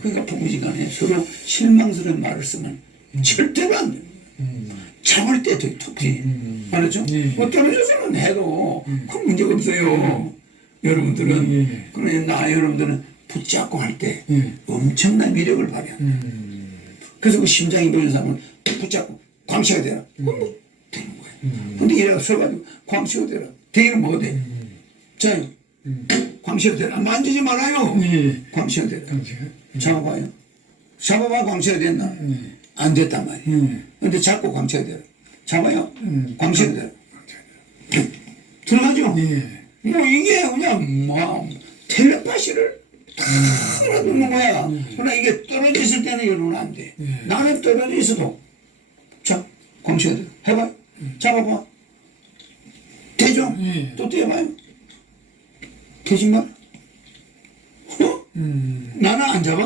그러니까 부부지간에 서로 실망스러운 말을 쓰면 절대로 안 됩니다. 참을 때도 특히 알았죠? 예. 뭐 떨어져서는 해도 큰 문제가 없어요. 여러분들은 예. 그러나 나 여러분들은 붙잡고 할때 예. 엄청난 위력을 발휘한다. 그래서 그 심장이 보이는 사람은 붙잡고 광시가 되라. 그럼 뭐 되는 거예요. 근데 이래가 서가지고 광시가 되라. 되기는 뭐가 돼? 자, 광시가 되라. 만지지 말아요. 예. 광시가 되라. 당시에. 잡아봐요. 잡아봐 광시가 됐나? 안 됐단 말이에요. 음. 근데 자꾸 광시가 되라. 잡아요. 광시가 되라. 들어가죠? 예. 뭐 이게 그냥 뭐 텔레파시를 다 알아듣는 거야. 그러나 이게 떨어졌을 때는 여러분 안 돼. 나는 떨어져 있어도 자 광시가 돼. 해봐. 잡아봐. 되죠? 예. 또 떼봐요. 마. 어? 나는 안 잡아도